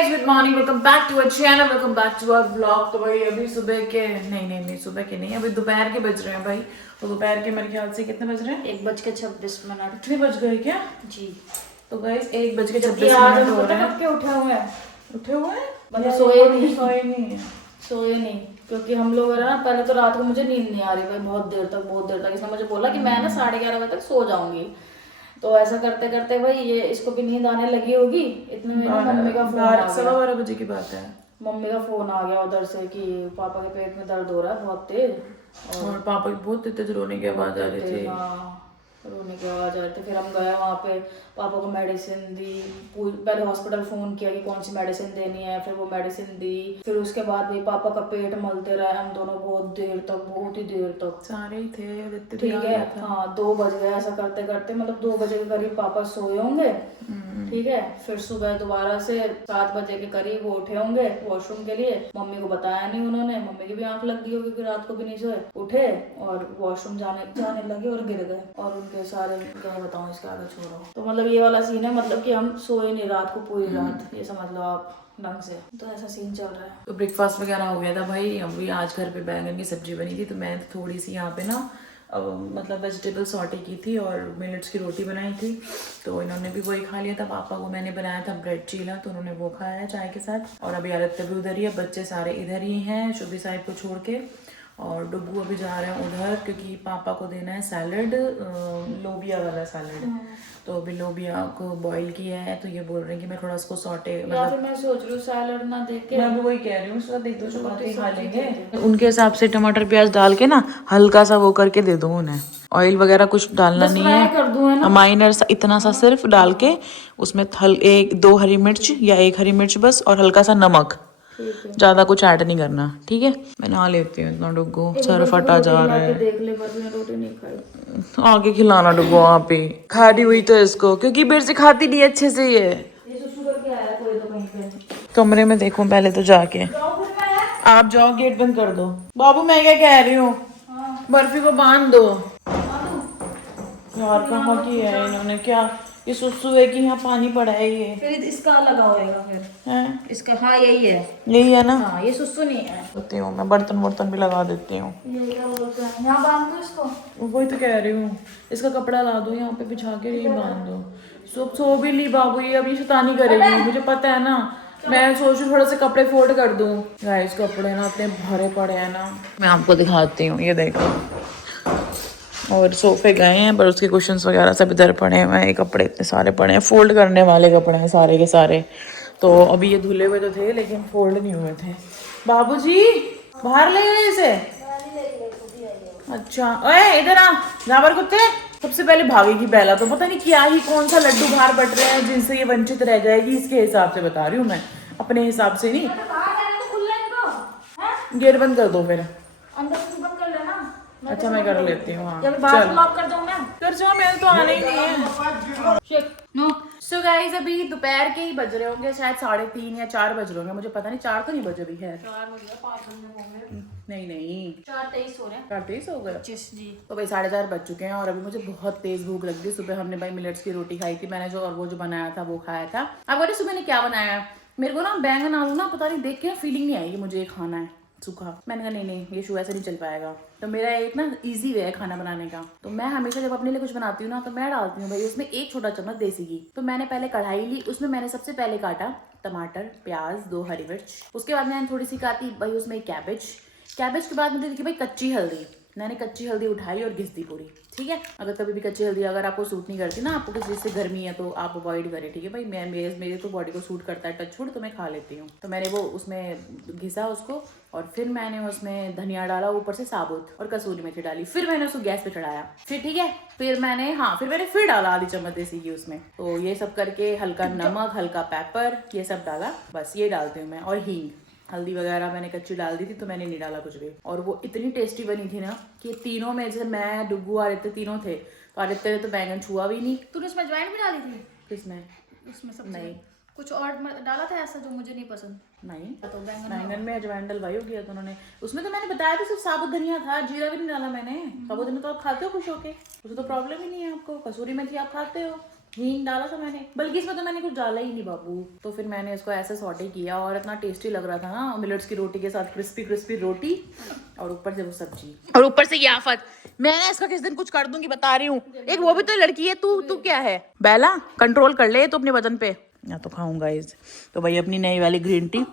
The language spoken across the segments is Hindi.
Guys, good morning, welcome back to our channel, welcome back to our vlog. तो भाई अभी सुबह के नहीं सुबह के नहीं, अभी दोपहर के बज रहे हैं भाई। तो दोपहर के मेरे ख्याल से कितने बज रहे हैं? 1:26 इतने बज गए क्या जी। तो गाइस 1:26 हो रहे हैं। के उठे हुए हैं मतलब सोए नहीं सोए नहीं क्योंकि हम लोग है ना, पहले तो रात को मुझे नींद नहीं आ रही भाई, बहुत देर तक इसने मुझे बोला कि मैं ना 11:30 बजे तक सो जाऊंगी। तो ऐसा करते करते भाई ये इसको भी नींद आने लगी होगी, इतने में ना मम्मी का फोन आ गया। 12 बजे की बात है। मम्मी का फोन आ गया उधर से कि पापा के पेट में दर्द हो रहा है बहुत तेज, और पापा की बहुत तेज रोने की आवाज आ रही थी। हाँ, रोने की आवाज आ रही थी। फिर हम गए वहाँ पे, पापा को मेडिसिन दी, पहले हॉस्पिटल फोन किया कि कौन सी मेडिसिन देनी है, फिर वो मेडिसिन दी। फिर उसके बाद भी पापा का पेट मलते रहे हम दोनों बहुत ही देर तक सारे ही थे, ठीक है। हाँ 2 बज गए ऐसा करते करते, मतलब 2 बजे के करीब पापा सोए होंगे। ठीक है, फिर सुबह दोबारा से 7 बजे के करीब वो उठे होंगे वॉशरूम के लिए। मम्मी को बताया नहीं उन्होंने, मम्मी की भी आंख लग गई होगी कि रात को भी नहीं सोए। उठे और वॉशरूम जाने लगे और गिर गए, और उनके सारे क्या बताऊं, इसके आगे छोड़ो। तो मतलब ये वाला सीन है, मतलब कि हम सोए नहीं रात को पूरी रात, ये समझ लो आप ढंग से। तो ऐसा सीन चल रहा है। तो ब्रेकफास्ट वगैरह हो गया था भाई। अभी आज घर पे बैंगन की सब्जी बनी थी, तो मैं थोड़ी सी यहाँ पे ना मतलब वेजिटेबल सॉटे की थी और मिनट्स की रोटी बनाई थी। तो इन्होंने भी वही खा लिया था। पापा को मैंने बनाया था ब्रेड चीला, तो उन्होंने वो खाया है चाय के साथ। और अभी आदित्य भी उधर ही है, बच्चे सारे इधर ही हैं शुभी साहिब को छोड़ के। और डुब्बू अभी जा रहे हैं उधर, क्योंकि पापा को देना है सैलड, लोबिया वाला सैलड। तो अभी लोबिया को बॉईल किया है, तो ये बोल रहे हैं कि मैं थोड़ा उसको सॉटे, मतलब मैं सोच रही हूँ सैलड ना देके, मैं भी वही कह रही हूँ, उसका देख दो चपाती खा लेंगे। उनके हिसाब से टमाटर प्याज डाल के ना हल्का सा वो करके दे दो उन्हें। ऑयल वगैरह कुछ डालना नहीं है, कर दूं है ना। माइनर सा इतना सा सिर्फ डाल के उसमें 2 हरी मिर्च या 1 हरी मिर्च बस, और हल्का सा नमक, ज्यादा कुछ ऐड नहीं करना। ठीक है, मैं नहा लेती हूँ। इतना डुग्गू सर फटा जा रहा है। देख ले, बस मैं रोटी नहीं खाई। आगे खिलाना डुग्गू, वहाँ पे खा रही हुई तो इसको, क्योंकि मेरे से खाती नहीं अच्छे से ये। कमरे में देखूं पहले तो जाके। आप जाओ, गेट बंद कर दो। बाबू मैं क्या कह रही हूँ, बर्फी को बांध दो यार। कहाँ की है इन्होंने, क्या ये सुसु है कि यहाँ पानी पड़ा है ये? फिर इसका अलग होएगा फिर है इसका। हाँ यही है, यही है ना। हाँ ये सुसु नहीं है। देती हूँ मैं, बर्तन वर्तन भी लगा देती हूँ। ये क्या बोलते हैं, यहाँ बांध दो इसको। वही तो कह रही हूँ, इसका कपड़ा ला दो यहाँ पे बिछा के, यही बांध दो। सो भी ली बाबू, ये अभी शैतानी करेगी, मुझे पता है ना। मैं सोचू थोड़ा से कपड़े फोल्ड कर दूं। गाइस कपड़े ना इतने भरे पड़े हैं ना, मैं आपको दिखाती हूँ, ये देखो। और सोफे गए हैं, पर उसके कुशन्स वगैरह सब इधर पड़े हुए हैं। ये कपड़े इतने सारे पड़े हैं, फोल्ड करने वाले कपड़े हैं सारे के सारे। तो अभी ये धुले हुए तो थे, लेकिन फोल्ड नहीं हुए थे। बाबूजी बाहर ले गए इसे। अच्छा ओए इधर आ, जाबर कुत्ते। सबसे पहले भागेगी बेला, तो पता नहीं क्या ही कौन सा लड्डू बाहर बट रहे हैं जिनसे ये वंचित रह जाएगी। इसके हिसाब से बता रही हूँ मैं, अपने हिसाब से नहीं। गेट बंद कर दो फिर। अच्छा मैं कर लेती हूँ। हाँ चल लॉक कर दूं मैं। कर जाओ, मेरे तो आने ही नहीं है। सो गाइस अभी दोपहर के ही बज रहे होंगे, शायद 3:30 या 4 बज रहे होंगे, मुझे पता नहीं। 4 तो नहीं बजे अभी है, 4 नहीं 4:23 हो रहे हैं। 4:23 हो गए 25 जी। तो भाई 4:30 बज चुके हैं। और अभी मुझे बहुत तेज भूख लग गई। सुबह हमने भाई मिलेट्स की रोटी खाई थी मैंने जो, और वो जो बनाया था वो खाया था। अब बोले सुबह ने क्या बनाया, मेरे को ना बैंगन आलू ना पता नहीं देख के फीलिंग नहीं आएगी मुझे ये खाना है सूखा। मैंने कहा नहीं ये शो ऐसे नहीं चल पाएगा। तो मेरा एक ना इजी वे है खाना बनाने का। तो मैं हमेशा जब अपने लिए कुछ बनाती हूँ ना, तो मैं डालती हूँ भाई उसमें 1 छोटा चम्मच देसी घी। तो मैंने पहले कढ़ाई ली, उसमें मैंने सबसे पहले काटा टमाटर, प्याज, 2 हरी मिर्च। उसके बाद मैंने थोड़ी सी काटी भाई उसमें कैबेज के बाद मैंने देखी भाई कच्ची हल्दी। मैंने कच्ची हल्दी उठाई और घिस दी पूरी। ठीक है, अगर कभी भी कच्ची हल्दी अगर आपको सूट नहीं करती ना, आपको किसी चीज़ से गर्मी है तो आप अवॉइड करें। ठीक है भाई, मेरे तो बॉडी को सूट करता है टचवुड, तो मैं खा लेती हूँ। तो मैंने वो उसमें घिसा उसको, और फिर मैंने उसमें धनिया डाला ऊपर से साबुत, और कसूरी मेथी डाली। फिर मैंने उसको गैस पे चढ़ाया। फिर ठीक है, फिर मैंने फिर डाला आधी चम्मच देसी घी उसमें। तो ये सब करके हल्का नमक, हल्का पेपर, ये सब डाला, बस ये डालती हूँ मैं। और हींग, हल्दी वगैरह मैंने कच्ची डाल दी थी, तो मैंने नहीं डाला कुछ भी। और वो इतनी टेस्टी बनी थी ना कि तीनों में, जैसे मैं, डुग्गू, आदित्य तीनों थे, तो आदित्य ने तो बैंगन छुआ भी नहीं। तूने उसमें अजवाइन भी डाली थी? किसमें? उसमें सब नहीं, कुछ और डाला था ऐसा जो मुझे नहीं पसंद। नहीं तो बैंगन में अजवाइन डलवाई होगी तो उन्होंने। उसमें तो मैंने बताया था सिर्फ साबुत धनिया था, जीरा भी नहीं डाला मैंने। साबुत धनिया तो आप खाते हो खुश होके, उसे तो प्रॉब्लम ही नहीं है आपको। कसूरी मेथी आप खाते हो, हींग डाला था मैंने, बल्कि इसमें तो मैंने कुछ डाला ही नहीं बाबू। तो फिर मैंने इसको ऐसे सॉटे किया और इतना टेस्टी लग रहा था ना, मिलेट्स की रोटी के साथ क्रिस्पी क्रिस्पी रोटी और ऊपर से वो सब्जी और ऊपर से ये आफत। मैं ना इसका किस दिन कुछ कर दूंगी, बता रही हूँ। एक वो भी तो लड़की है, तू क्या है बेला, कंट्रोल कर ले तो अपने वजन पे। या तो खाऊंगा इस। तो भाई अपनी नई वाली ग्रीन टी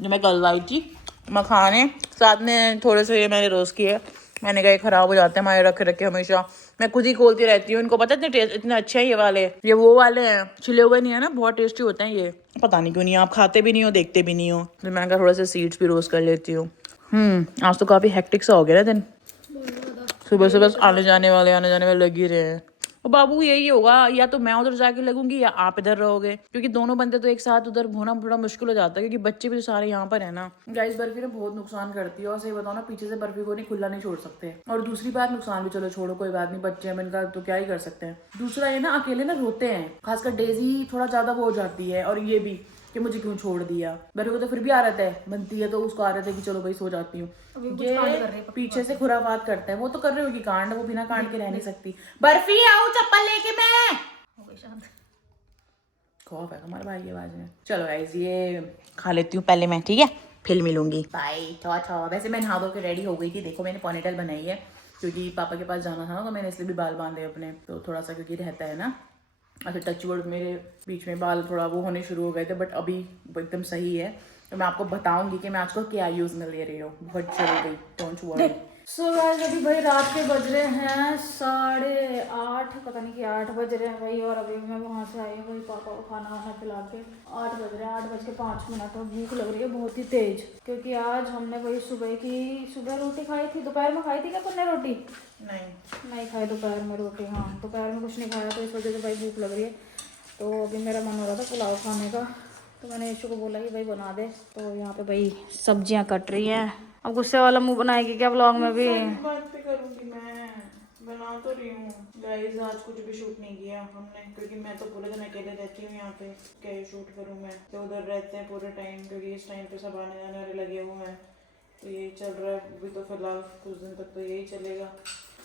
जो मैं कल लाई थी मखाने, साथ में थोड़े से ये मैंने रोस्ट किए। मैंने कहा ये खराब हो जाते हैं हमारे रखे रखे, हमेशा मैं खुद ही खोलती रहती हूँ। इनको पता है इतने इतने अच्छे हैं ये वाले, ये वो वाले हैं, छिले हुए नहीं है ना, बहुत टेस्टी होते हैं ये। पता नहीं क्यों नहीं आप खाते भी नहीं हो, देखते भी नहीं हो। तो मैं कहा थोड़ा सा सीड्स भी रोस्ट कर लेती हूँ। आज तो काफी हेक्टिक सा हो गया ना दिन, सुबह सुबह आने जाने वाले लग ही रहे हैं। और बाबू यही होगा, या तो मैं उधर जाके लगूंगी या आप इधर रहोगे, क्योंकि दोनों बंदे तो एक साथ उधर होना थोड़ा मुश्किल हो जाता है, क्योंकि बच्चे भी तो सारे यहाँ पर है ना। गाइस बर्फी ना बहुत नुकसान करती है, और सही बताओ ना पीछे से बर्फी को नहीं खुला नहीं छोड़ सकते। और दूसरी बात, नुकसान भी चलो छोड़ो कोई बात नहीं, बच्चे हैं इनका तो क्या ही कर सकते हैं। दूसरा ये ना अकेले ना रोते हैं, खासकर डेजी थोड़ा ज्यादा वो हो जाती है, और ये भी कि मुझे क्यों छोड़ दिया। मेरे को तो फिर भी आदत है, बनती है तो उसको आदत है कि चलो भाई सो जाती हूँ। ये पीछे से खुराफात करते हैं, वो तो कर रहे होगी कांड, वो बिना कांड के रह नहीं सकती। बर्फी आओ चप्पल लेके, मैं खौफ है हमारे भाई की आवाज में। चलो गाइस ये खा लेती हूँ पहले मैं, ठीक है, फिर मिलूंगी, बाय टाटा। वैसे मैं नहा धो के रेडी हो गई थी, देखो मैंने पोनीटेल बनाई है क्योंकि पापा के पास जाना था ना, तो मैंने इसलिए भी बाल बांधे अपने, तो थोड़ा सा क्योंकि रहता है ना। अच्छा टचवुड मेरे बीच में बाल थोड़ा वो होने शुरू हो गए थे, बट अभी एकदम सही है। तो मैं आपको बताऊंगी कि मैं आजकल क्या यूज में ले रही हूँ, बहुत जल्दी, डोंट वरी। सो गाइस अभी भाई रात के बज रहे हैं 8:30, पता नहीं कि 8 बज रहे हैं भाई। और अभी मैं वहाँ से आई हूँ भाई पापा को खाना वाना खिला के। 8 बज रहे हैं, 8:05 और भूख लग रही है बहुत ही तेज, क्योंकि आज हमने भाई सुबह रोटी खाई थी। दोपहर में खाई थी क्या तुमने रोटी? नहीं खाई दोपहर में रोटी। हाँ दोपहर में कुछ नहीं खाया, तो इस वजह से भाई भूख लग रही है। तो अभी मेरा मन हो रहा था पुलाव खाने का, तो मैंने यशु को बोला कि भाई बना दे। तो यहाँ पे भाई सब्जियां कट रही हैं। अब गुस्से वाला मुंह बनाएगी क्या व्लॉग में भी? बात पे करूंगी, मैं बना तो रही हूँ। गाइस आज कुछ भी शूट नहीं किया हमने, क्योंकि मैं तो पूरे दिन अकेले रहती हूँ यहाँ पे, क्या शूट करूँ मैं, तो उधर रहते हैं पूरे टाइम, क्योंकि इस टाइम पे सब आने जाने वाले लगे हुए हैं। तो यही चल रहा है अभी, तो फिलहाल कुछ दिन तक तो यही चलेगा।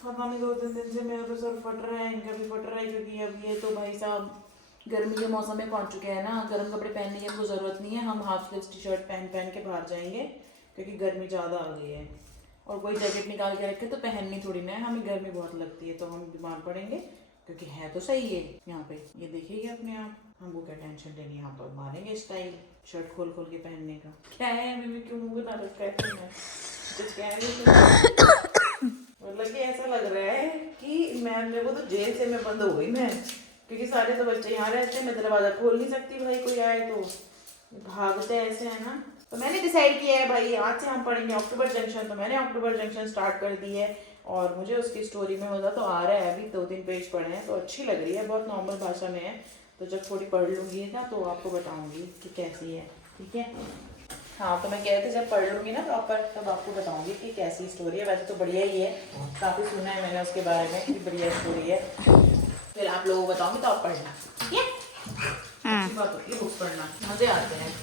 पता नहीं 2-3 दिन से मेरा तो सर फट रहा है, इनका भी फट रहा है, क्योंकि अब ये तो भाई साहब गर्मी के मौसम में पहुंच चुके हैं ना, गर्म कपड़े पहनने की हमको ज़रूरत नहीं है, हम हाफ स्लीव्स टी शर्ट पहन के बाहर जाएंगे, क्योंकि गर्मी ज़्यादा आ गई है। और कोई जैकेट निकाल के रखे तो पहननी थोड़ी ना है, हमें गर्मी बहुत लगती है, तो हम बीमार पड़ेंगे, क्योंकि है तो सही है यहाँ पे, ये देखिए अपने आप, हमको क्या टेंशन लेनी है, हम तो मारेंगे स्टाइल शर्ट खोल खोल के पहनने का। क्या है अभी क्यों मुँह बना रखा है तुमने, कुछ कह रही हो? मतलब कि ऐसा लग रहा है कि मैं, मेरे को तो जेल से मैं बंद हो गई मैं, क्योंकि सारे तो बच्चे यहाँ रहते हैं, मैं दरवाजा खोल नहीं सकती, भाई कोई आए तो भागते ऐसे है ना। तो मैंने डिसाइड किया है भाई आज से हम पढ़ेंगे अक्टूबर जंक्शन, तो मैंने अक्टूबर जंक्शन स्टार्ट कर दी है, और मुझे उसकी स्टोरी में मजा तो आ रहा है। अभी 2-3 पेज पढ़े हैं तो अच्छी लग रही है, बहुत नॉर्मल भाषा में है, तो जब थोड़ी पढ़ लूँगी ना तो आपको बताऊँगी कि कैसी है, ठीक है। हाँ तो मैं कह रही थी जब पढ़ लूँगी ना प्रॉपर तब आपको बताऊँगी कि कैसी स्टोरी है। वैसे तो बढ़िया ही है, काफ़ी सुना है मैंने उसके बारे में कि बढ़िया स्टोरी है, फिर आप लोगों को बताऊँगी तो आप पढ़ना, ठीक है। अच्छी बात होती है बुक्स पढ़ना, मजे आते हैं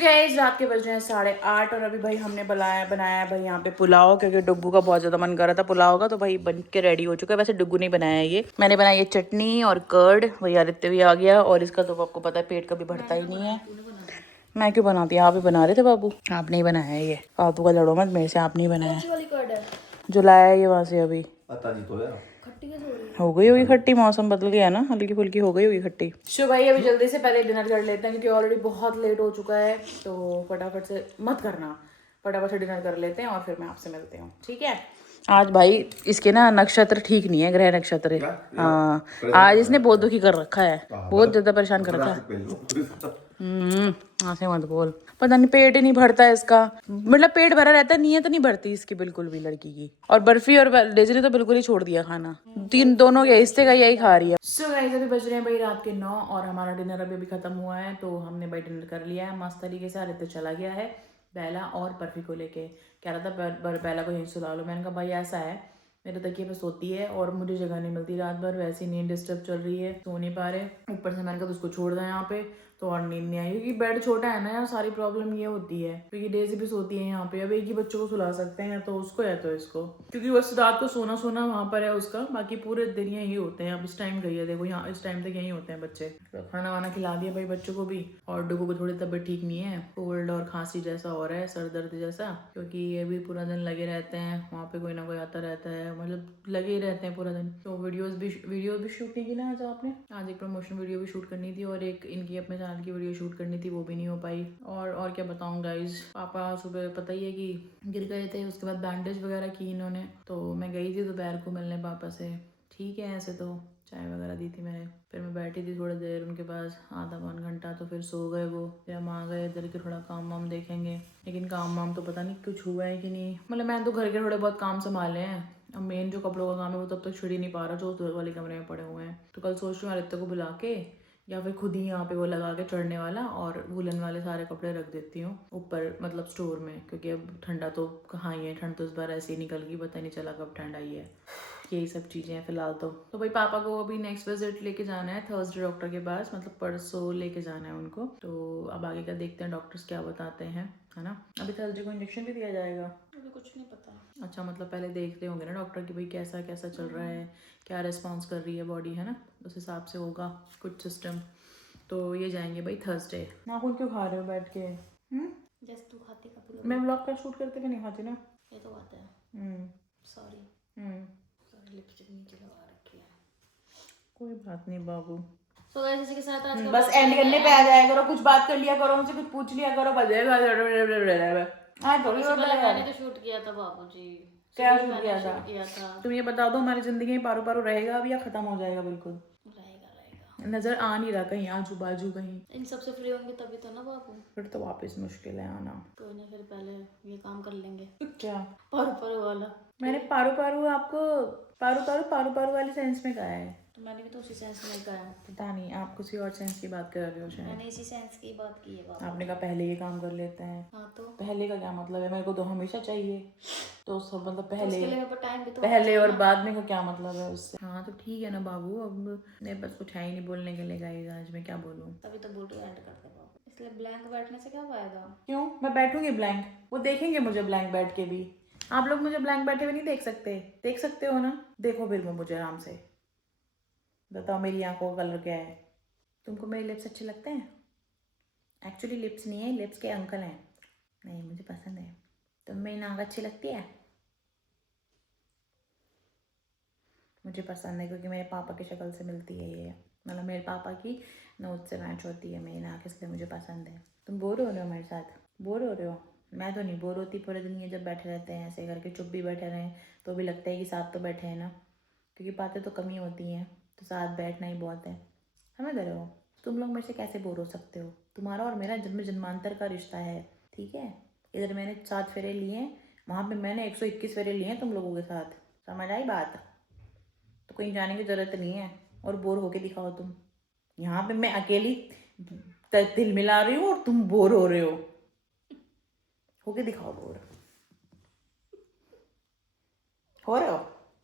गाइस। रात के बज रहे हैं 8:30 और अभी भाई हमने बनाया भाई यहाँ पे पुलाव, क्योंकि डुग्गू का बहुत ज्यादा मन कर रहा था पुलाव का, तो भाई बन के रेडी हो चुका है। वैसे डुग्गू नहीं बनाया ये, मैंने बनाई है चटनी और कर्ड। भाई आदित्य भी आ गया, और इसका तो आपको पता है पेट कभी भरता ही नहीं है। मैं क्यों बनाती, आप ही बना रहे थे बाबू, आप नहीं बनाया ये, फालतू का लड़ो मत मेरे से, आप नहीं बनाया जो लाया है ये वहां से। अभी हो गई होगी खट्टी, मौसम बदल गया ना, हल्की फुल्की हो गई होगी खट्टी। शो भाई अभी जल्दी से पहले डिनर कर लेते हैं, क्योंकि ऑलरेडी बहुत लेट हो चुका है, तो फटाफट से मत करना, फटाफट से डिनर कर लेते हैं और फिर मैं आपसे मिलती हूँ, ठीक है। आज भाई इसके ना नक्षत्र ठीक नहीं है, ग्रह नक्षत्र। हाँ आज इसने बहुत दुखी कर रखा है, बहुत ज्यादा परेशान कर रखा है। ऐसे मत बोल, पता नहीं पेट ही नहीं भरता है इसका, मतलब पेट भरा रहता है, नीयत नहीं भरती इसकी बिल्कुल भी लड़की की। और बर्फी और डेजी ने तो बिल्कुल ही छोड़ दिया खाना, दोनों के हिस्से का यही खा रही है। सो गाइस अभी बज रहे हैं भाई रात के 9 और हमारा डिनर अभी खत्म हुआ है, तो हमने भाई डिनर कर लिया है मस्त तरीके से। आदित्य चला गया है बेला और बर्फी को लेके, कह रहा था बेला को यहीं सुला लो। मैंने कहा भाई ऐसा है मेरे तकिए पे सोती है और मुझे जगह नहीं मिलती रात भर, वैसी नींद डिस्टर्ब चल रही है, सो नहीं पा रहे, ऊपर से मैंने कहा उसको छोड़ दें यहाँ पे, तो और नींद नहीं आई, क्योंकि बेड छोटा है ना यार, सारी प्रॉब्लम ये होती है, क्योंकि डेजी भी सोती है यहाँ पे। अब एक ही बच्चों को सुला सकते हैं, या तो उसको या तो इसको, क्योंकि बस रात को सोना सोना वहाँ पर है उसका, बाकी पूरे दिन यही होते हैं। अब इस टाइम गई है देखो, यहाँ इस टाइम तक यही होते हैं बच्चे। तो खाना वाना खिला दिया भाई बच्चों को भी, और डुगू को थोड़ी तबीयत ठीक नहीं है, कोल्ड और खांसी जैसा हो रहा है, सर दर्द जैसा, क्योंकि ये भी पूरा दिन लगे रहते हैं वहाँ पे, कोई ना कोई आता रहता है, मतलब लगे ही रहते हैं पूरा दिन। तो वीडियोस भी शूट नहीं की ना आज आपने, आज एक प्रमोशन वीडियो भी शूट करनी थी, और एक इनकी अपने चैनल की वीडियो शूट करनी थी, वो भी नहीं हो पाई। और क्या बताऊँ गाइज, पापा सुबह पता ही है कि गिर गए थे, उसके बाद बैंडेज वगैरह की इन्होंने, तो मैं गई थी दोपहर को मिलने पापा से। ठीक है ऐसे तो, चाय वगैरह दी थी मैंने, फिर मैं बैठी थी थोड़ी देर उनके पास, आधा पौन घंटा, तो फिर सो गए वो। फिर हम आ गए इधर के, थोड़ा काम वाम देखेंगे, लेकिन काम वाम तो पता नहीं कुछ हुआ है कि नहीं। मतलब मैंने तो घर के थोड़े बहुत काम संभाले हैं, अब मेन जो कपड़ों का काम है वो तब तक छिड़ ही नहीं पा रहा, जो उस वाले कमरे में पड़े हुए हैं। तो कल सोच रही हूँ आदित्य को बुला के, या फिर खुद ही यहाँ पे वो लगा के चढ़ने वाला, और वुलन वाले सारे कपड़े रख देती हूँ ऊपर, मतलब स्टोर में, क्योंकि अब ठंडा तो कहाँ ही है, ठंड तो इस बार ऐसे ही निकल गई, पता नहीं चला कब ठंड आई है। यही सब चीज़ें हैं फिलहाल तो भाई पापा को अभी नेक्स्ट विजिट लेके जाना है थर्सडे डॉक्टर के पास, मतलब परसों लेके जाना है उनको। तो अब आगे का देखते हैं डॉक्टर्स क्या बताते हैं, है ना। अभी थर्सडे को इंजेक्शन भी दिया जाएगा, अभी कुछ नहीं पता। अच्छा, मतलब पहले देख रहे होंगे ना डॉक्टर कि भाई कैसा कैसा चल रहा है, क्या रिस्पॉन्स कर रही है बॉडी, है ना, उस हिसाब से होगा कुछ सिस्टम। तो ये जाएंगे भाई थर्सडे। नाखून क्यों खा रहे हो बैठ के? जैसे तू खाती कभी मैं व्लॉग का शूट करते हुए नहीं खाती ना। ये तो बात है। सॉरी, लिपस्टिक नीचे लगा रखी है। कोई बात नहीं बाबू। तो गाइस इसी के साथ आज का बस एंड करने पे आ जाया करो, कुछ बात कर लिया करो उनसे, कुछ पूछ लिया करो, बजेगा मैंने तो शूट किया था बाबूजी। क्या सुबह शूट मैंने किया शूट था? तुम ये बता दो, हमारी जिंदगी में पारू पारू रहेगा अभी, या खत्म हो जाएगा बिल्कुल? रहेगा। नजर आ नहीं रहा कहीं आजू बाजू कहीं। इन सबसे फ्री होंगे तभी तो ना बाबू। फिर तो वापस मुश्किल है आना। कोई नहीं, फिर पहले ये काम कर लेंगे। क्या पर वाला मैंने पारू पारू आपको पारू पारू वाली सेंस में कहा है? तो मैंने भी तो उसी सेंस में कहा है। पता नहीं, आप किसी और सेंस की बात कर रहे हो शायद। मैंने इसी सेंस की बात की है बाबू। आपने कहा पहले ये काम कर लेते हैं। हाँ तो पहले का क्या मतलब है? मेरे को तो हमेशा चाहिए, तो सब मतलब पहले टाइम भी तो पहले और बाद में को क्या मतलब है उससे? हाँ तो ठीक है ना बाबू, अब मेरे पास कुछ है ही नहीं बोलने के लिए गाइस, आज मैं क्या बोलूँ। तभी तो बोल एंड करते बाबू, इसलिए ब्लैंक बैठने से क्या फायदा? क्यों मैं बैठूंगी ब्लैंक? वो देखेंगे मुझे ब्लैंक बैठ के भी। आप लोग मुझे ब्लैंक बैठे हुए नहीं देख सकते? देख सकते हो ना, देखो फिर वो मुझे आराम से। बताओ मेरी आंखों का कलर क्या है? तुमको मेरे लिप्स अच्छे लगते हैं? एक्चुअली लिप्स नहीं है, लिप्स के अंकल हैं। नहीं मुझे पसंद है। तुम मेरी नाक अच्छी लगती है? मुझे पसंद है, क्योंकि मेरे पापा की शक्ल से मिलती है ये, मतलब मेरे पापा की नोट से मैच होती है मेरी नाक, इसलिए मुझे पसंद है। तुम बोर हो रहे हो मेरे साथ? बोर हो रहे हो? मैं तो नहीं बोर होती पूरे दिन, ये जब बैठे रहते हैं ऐसे करके, चुप भी बैठे रहें तो भी लगता है कि साथ तो बैठे हैं ना, क्योंकि बातें तो कम ही होती हैं, तो साथ बैठना ही बहुत है। समझ रहे हो? तुम लोग मेरे से कैसे बोर हो सकते हो? तुम्हारा और मेरा जन्म जन्मांतर का रिश्ता है, ठीक है। इधर मैंने 7 फेरे लिए, वहाँ पे मैंने 121 फेरे लिए हैं तुम लोगों के साथ, समझ आई बात? तो कहीं जाने की ज़रूरत नहीं है, और बोर होके दिखाओ तुम। यहाँ पे मैं अकेली दिल मिला रही हूँ और तुम बोर हो रहे होके दिखाओ बोर। हो रहे हो?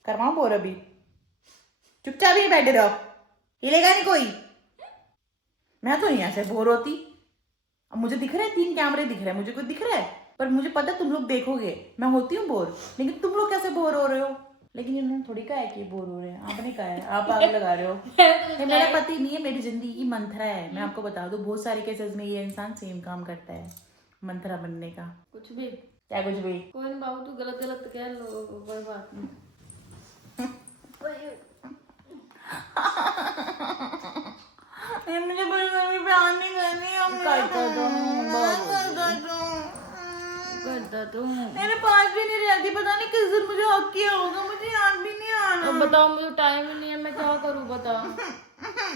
करवाऊँ बोर अभी? चुपचाप ही बैठे रहो, हिलेगा नहीं कोई। मैं तो नहीं ऐसे बोर होती। अब मुझे दिख रहा है 3 कैमरे दिख रहे हैं, मुझे कुछ दिख रहा है, पर मुझे पता है तुम लोग देखोगे, मैं होती हूँ बोर, लेकिन तुम लोग कैसे बोर हो रहे हो? लेकिन इन्होंने थोड़ी कहा है कि बोर हो रहे हैं, आपने कहा है, आप आग लगा रहे हो। ये मेरा पति नहीं है, मेरी जिंदगी की मंथरा है। मैं आपको बता दूं, बहुत सारे केसेस में ये इंसान सेम काम करता है, मंथरा बनने का। कुछ भी क्या कुछ भी? कोई नहीं बाबू, तू गलत गलत कह लोगों को, कोई बात नहीं। मुझे बस प्यार नहीं करनी, मेरे पास भी नहीं रहती, पता नहीं किस दिन मुझे हक किया होगा, मुझे याद भी नहीं आ रहा। अब बताओ, मुझे टाइम ही नहीं है, मैं क्या करूँ बता।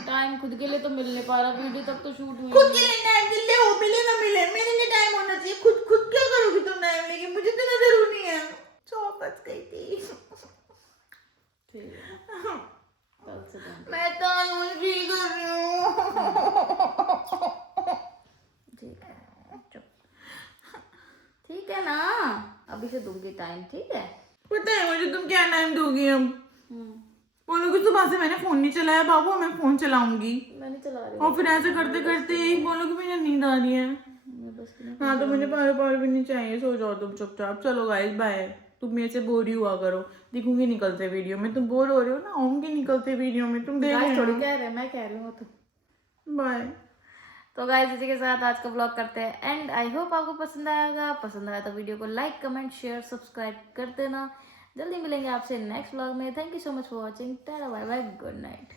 टाइम खुद के लिए तो मिल नहीं पा रहा, वीडियो तक तो शूट हुई। खुद के लिए टाइम मिले, हो मिले ना मिले, मेरे लिए टाइम होना चाहिए। खुद क्या करोगी तुम टाइम लेके? मुझे तो नजर नहीं है। 100 बज गई थी। ठीक है, कल से बंद। मैं तो फील कर रही हूँ। ठीक है, चुप। ठीक है ना, अभी से दूंगी टाइम, ठीक है? पता है मुझे तुम क्या टाइम दोगी अब? बोलोगे सुबह से मैंने फोन नहीं चलाया बाबू, मैं फोन चलाऊंगी, मैं नहीं चला रही और फिर ऐसे करते करते यही बोलोगे मुझे नींद आ रही है। मैं बस की हाँ तो मुझे पार भी नहीं चाहिए, सो जाओ तुम चुपचाप। चलो गाइस बाय, तुम मेरे से बोर ही हुआ करो, दिखूंगी निकलते वीडियो में, तुम बोर हो रहे हो ना, आऊंगी निकलते वीडियो में, तुम देख गाइस थोड़ी लेना। कह रहे हैं, मैं कह रही हूँ तो। बाय। तो गाइस इसी के साथ आज का ब्लॉग करते हैं एंड आई होप आपको पसंद आएगा। पसंद आया तो वीडियो को लाइक कमेंट शेयर सब्सक्राइब कर देना। जल्दी मिलेंगे आपसे नेक्स्ट ब्लॉग में। Thank you so much for watching. Tata bye bye, good night.